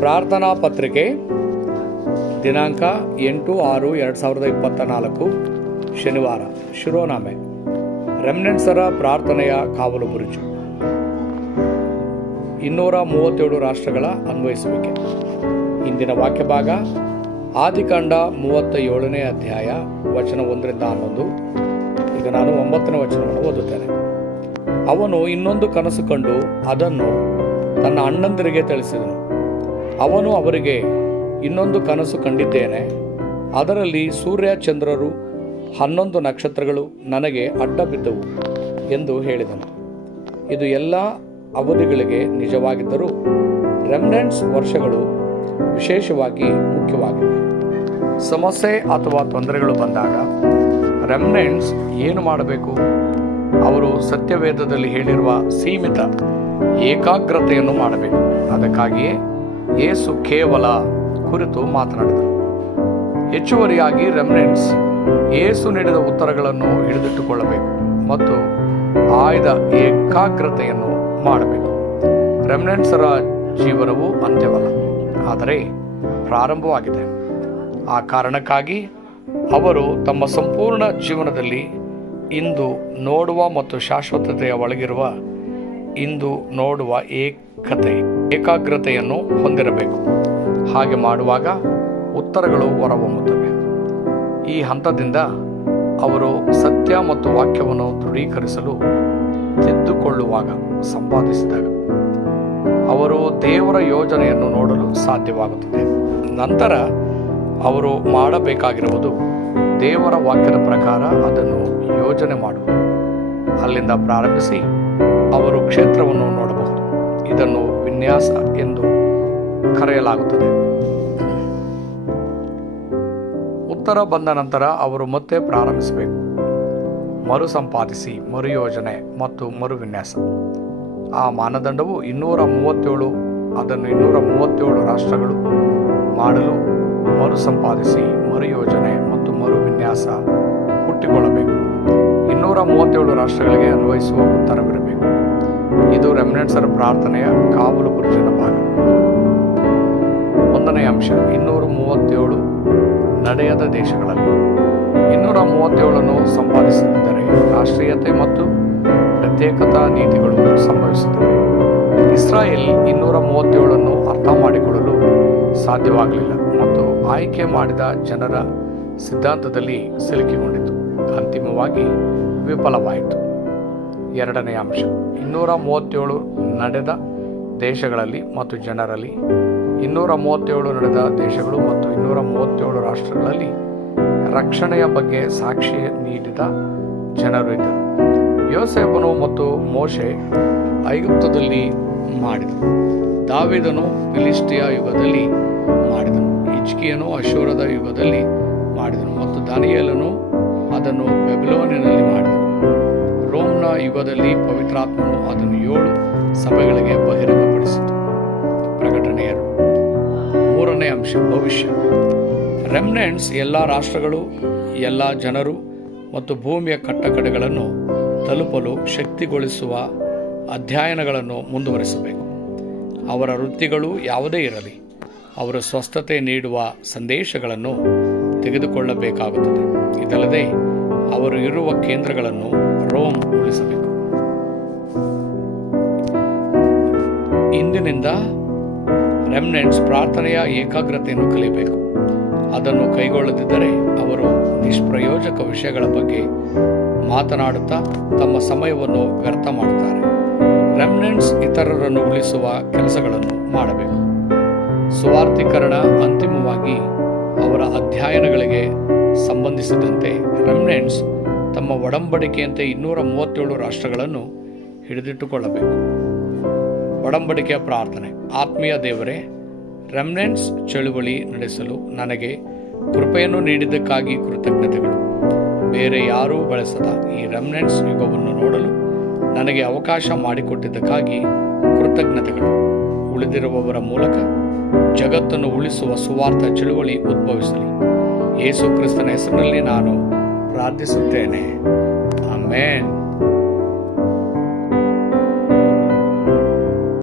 ಪ್ರಾರ್ಥನಾ ಪತ್ರಿಕೆ ದಿನಾಂಕ 8/6/2024 ಶನಿವಾರ. ಶಿರೋನಾಮೆ: ರೆಮ್ನೆಂಟ್ಸರ ಪ್ರಾರ್ಥನೆಯ ಕಾವಲು ಬುರುಜು. 237 ರಾಷ್ಟ್ರಗಳ ಅನ್ವಯಿಸುವಿಕೆ. ಇಂದಿನ ವಾಕ್ಯ ಭಾಗ ಆದಿಕಾಂಡ 37ನೇ ಅಧ್ಯಾಯ ವಚನ 1-11. ಈಗ ನಾನು 9ನೇ ವಚನವನ್ನು ಓದುತ್ತೇನೆ. ಅವನು ಇನ್ನೊಂದು ಕನಸು ಕಂಡು ಅದನ್ನು ತನ್ನ ಅಣ್ಣಂದಿರಿಗೆ ತಿಳಿಸಿದನು. ಅವನು ಅವರಿಗೆ, ಇನ್ನೊಂದು ಕನಸು ಕಂಡಿದ್ದೇನೆ. ಅದರಲ್ಲಿ ಸೂರ್ಯ ಚಂದ್ರರು 11 ನಕ್ಷತ್ರಗಳು ನನಗೆ ಅಡ್ಡ ಬಿದ್ದವು ಎಂದು ಹೇಳಿದನು. ಇದು ಎಲ್ಲ ಅವಧಿಗಳಿಗೆ ನಿಜವಾಗಿದ್ದರೂ ರೆಮ್ನೆಂಟ್ಸ್ ವರ್ಷಗಳು ವಿಶೇಷವಾಗಿ ಮುಖ್ಯವಾಗಿವೆ. ಸಮಸ್ಯೆ ಅಥವಾ ತೊಂದರೆಗಳು ಬಂದಾಗ ರೆಮ್ನೆಂಟ್ಸ್ ಏನು ಮಾಡಬೇಕು? ಅವರು ಸತ್ಯವೇದದಲ್ಲಿ ಹೇಳಿರುವ ಸೀಮಿತ ಏಕಾಗ್ರತೆಯನ್ನು ಮಾಡಬೇಕು. ಅದಕ್ಕಾಗಿಯೇ ಯೇಸು ಕೇವಲ ಕುರಿತು ಮಾತನಾಡಿದರು. ಹೆಚ್ಚುವರಿಯಾಗಿ ರೆಮ್ನೆಂಟ್ಸ್ ಯೇಸು ನೀಡಿದ ಉತ್ತರಗಳನ್ನು ಹಿಡಿದಿಟ್ಟುಕೊಳ್ಳಬೇಕು ಮತ್ತು ಆಯ್ದ ಏಕಾಗ್ರತೆಯನ್ನು ಮಾಡಬೇಕು. ರೆಮ್ನೆಂಟ್ಸರ ಜೀವನವು ಅಂತ್ಯವಲ್ಲ, ಆದರೆ ಪ್ರಾರಂಭವಾಗಿದೆ. ಆ ಕಾರಣಕ್ಕಾಗಿ ಅವರು ತಮ್ಮ ಸಂಪೂರ್ಣ ಜೀವನದಲ್ಲಿ ಇಂದು ನೋಡುವ ಮತ್ತು ಶಾಶ್ವತತೆಯ ಒಳಗಿರುವ ಇಂದು ನೋಡುವ ಏಕಾಗ್ರತೆಯನ್ನು ಹೊಂದಿರಬೇಕು. ಹಾಗೆ ಮಾಡುವಾಗ ಉತ್ತರಗಳು ಹೊರಹೊಮ್ಮುತ್ತವೆ. ಈ ಹಂತದಿಂದ ಅವರು ಸತ್ಯ ಮತ್ತು ವಾಕ್ಯವನ್ನು ದೃಢೀಕರಿಸಲು ತಿದ್ದುಕೊಳ್ಳುವಾಗ ಸಂಪಾದಿಸಿದಾಗ ಅವರು ದೇವರ ಯೋಜನೆಯನ್ನು ನೋಡಲು ಸಾಧ್ಯವಾಗುತ್ತದೆ. ನಂತರ ಅವರು ಮಾಡಬೇಕಾಗಿರುವುದು ದೇವರ ವಾಕ್ಯದ ಪ್ರಕಾರ ಅದನ್ನು ಯೋಜನೆ ಮಾಡುವುದು. ಅಲ್ಲಿಂದ ಪ್ರಾರಂಭಿಸಿ ಅವರು ಕ್ಷೇತ್ರವನ್ನು ನೋಡಬಹುದು. ಇದನ್ನು ವಿನ್ಯಾಸ ಎಂದು ಕರೆಯಲಾಗುತ್ತದೆ. ಉತ್ತರ ಬಂದ ನಂತರ ಅವರು ಮತ್ತೆ ಪ್ರಾರಂಭಿಸಬೇಕು. ಮರು ಸಂಪಾದಿಸಿ, ಮರುಯೋಜನೆ ಮತ್ತು ಮರುವಿನ್ಯಾಸ. ಆ ಮಾನದಂಡವು 237 ಅದನ್ನು 237 ರಾಷ್ಟ್ರಗಳು ಮಾಡಲು ಮರು ಸಂಪಾದಿಸಿ, ಮರುಯೋಜನೆ ಮತ್ತು ಮರುವಿನ್ಯಾಸ ಹುಟ್ಟಿಕೊಳ್ಳಬೇಕು. 237 ರಾಷ್ಟ್ರಗಳಿಗೆ ಅನ್ವಯಿಸುವ ಉತ್ತರವಿರಬೇಕು. ಇದು ರೆಮ್ನೆಂಟ್ಸರ ಪ್ರಾರ್ಥನೆಯ ಕಾವಲು ಬುರುಜಿನ ಭಾಗ. 1ನೇ ಅಂಶ: 237 ನಡೆಯದ ದೇಶಗಳಲ್ಲಿ. 237 ಸಂಪಾದಿಸದಿದ್ದರೆ ರಾಷ್ಟ್ರೀಯತೆ ಮತ್ತು ಪ್ರತ್ಯೇಕತಾ ನೀತಿಗಳು ಸಂಭವಿಸುತ್ತವೆ. ಇಸ್ರಾಯೇಲ್ 237 ಅರ್ಥ ಮಾಡಿಕೊಳ್ಳಲು ಸಾಧ್ಯವಾಗಲಿಲ್ಲ ಮತ್ತು ಆಯ್ಕೆ ಮಾಡಿದ ಜನರ ಸಿದ್ಧಾಂತದಲ್ಲಿ ಸಿಲುಕಿಕೊಂಡಿತು. ಅಂತಿಮವಾಗಿ ವಿಫಲವಾಯಿತು. 2ನೇ ಅಂಶ: 237 ನಡೆದ ದೇಶಗಳಲ್ಲಿ ಮತ್ತು ಜನರಲ್ಲಿ. 237 ನಡೆದ ದೇಶಗಳು ಮತ್ತು 237 ರಾಷ್ಟ್ರಗಳಲ್ಲಿ ರಕ್ಷಣೆಯ ಬಗ್ಗೆ ಸಾಕ್ಷಿ ನೀಡಿದ ಜನರು ಇದ್ದರು. ಯೋಸೇಫನು ಮತ್ತು ಮೋಶೆ ಐಗುಪ್ತದಲ್ಲಿ ಮಾಡಿದನು. ದಾವೀದನು ಫಿಲಿಸ್ಟಿಯ ಯುಗದಲ್ಲಿ ಮಾಡಿದನು. ಹಿಜ್ಕೀಯನು ಅಶ್ಶೂರದ ಯುಗದಲ್ಲಿ ಮಾಡಿದನು ಮತ್ತು ದಾನಿಯೇಲನು ಅದನ್ನು ಬೆಬಿಲೋನಿನಲ್ಲಿ ಮಾಡಿದನು. ರೋಮ್ನ ಯುಗದಲ್ಲಿ ಪವಿತ್ರಾತ್ಮನು ಅದನ್ನು 7 ಸಭೆಗಳಿಗೆ ಬಹಿರಂಗಪಡಿಸಿತು. ಪ್ರಕಟಣೆ 2. 3ನೇ ಅಂಶ: ಭವಿಷ್ಯ. ರೆಮ್ನೆಂಟ್ಸ್ ಎಲ್ಲ ರಾಷ್ಟ್ರಗಳು, ಎಲ್ಲ ಜನರು ಮತ್ತು ಭೂಮಿಯ ಕಟ್ಟಕಡೆಗಳನ್ನು ತಲುಪಲು ಶಕ್ತಿಗೊಳಿಸುವ ಅಧ್ಯಯನಗಳನ್ನು ಮುಂದುವರಿಸಬೇಕು. ಅವರ ವೃತ್ತಿಗಳು ಯಾವುದೇ ಇರಲಿ, ಅವರು ಸ್ವಸ್ಥತೆ ನೀಡುವ ಸಂದೇಶಗಳನ್ನು ತೆಗೆದುಕೊಳ್ಳಬೇಕಾಗುತ್ತದೆ. ಇದಲ್ಲದೆ ಅವರು ಇರುವ ಕೇಂದ್ರಗಳನ್ನು ರೋಮ್ ಉಳಿಸಬೇಕು. ಇಂದಿನಿಂದ ರೆಮ್ನೆಂಟ್ಸ್ ಪ್ರಾರ್ಥನೆಯ ಏಕಾಗ್ರತೆಯನ್ನು ಕಲಿಯಬೇಕು. ಅದನ್ನು ಕೈಗೊಳ್ಳದಿದ್ದರೆ ಅವರು ನಿಷ್ಪ್ರಯೋಜಕ ವಿಷಯಗಳ ಬಗ್ಗೆ ಮಾತನಾಡುತ್ತಾ ತಮ್ಮ ಸಮಯವನ್ನು ವ್ಯರ್ಥ ಮಾಡುತ್ತಾರೆ. ರೆಮ್ನೆಂಟ್ಸ್ ಇತರರನ್ನು ಉಳಿಸುವ ಕೆಲಸಗಳನ್ನು ಮಾಡಬೇಕು. ಸುವಾರ್ಥೀಕರಣ. ಅಂತಿಮವಾಗಿ ಅವರ ಅಧ್ಯಯನಗಳಿಗೆ ಸಂಬಂಧಿಸಿದಂತೆ ರೆಮ್ನೆಂಟ್ಸ್ ತಮ್ಮ ಒಡಂಬಡಿಕೆಯಂತೆ 237 ರಾಷ್ಟ್ರಗಳನ್ನು ಹಿಡಿದಿಟ್ಟುಕೊಳ್ಳಬೇಕು. ಒಡಂಬಡಿಕೆಯ ಪ್ರಾರ್ಥನೆ. ಆತ್ಮೀಯ ದೇವರೇ, ರೆಮ್ನೆಂಟ್ಸ್ ಚಳುವಳಿ ನಡೆಸಲು ನನಗೆ ಕೃಪೆಯನ್ನು ನೀಡಿದ್ದಕ್ಕಾಗಿ ಕೃತಜ್ಞತೆಗಳು. ಬೇರೆ ಯಾರೂ ಬಳಸದ ಈ ರೆಮ್ನೆಂಟ್ಸ್ ಯುಗವನ್ನು ನೋಡಲು ನನಗೆ ಅವಕಾಶ ಮಾಡಿಕೊಟ್ಟಿದ್ದಕ್ಕಾಗಿ ಕೃತಜ್ಞತೆಗಳು. ಉಳಿದಿರುವವರ ಮೂಲಕ ಜಗತ್ತನ್ನು ಉಳಿಸುವ ಸುವಾರ್ಥ ಚಳುವಳಿ ಉದ್ಭವಿಸಲಿ. ಯೇಸು ಕ್ರಿಸ್ತನ ಹೆಸರಿನಲ್ಲಿ ನಾನು ಪ್ರಾರ್ಥಿಸುತ್ತೇನೆ. ಆಮೆನ್.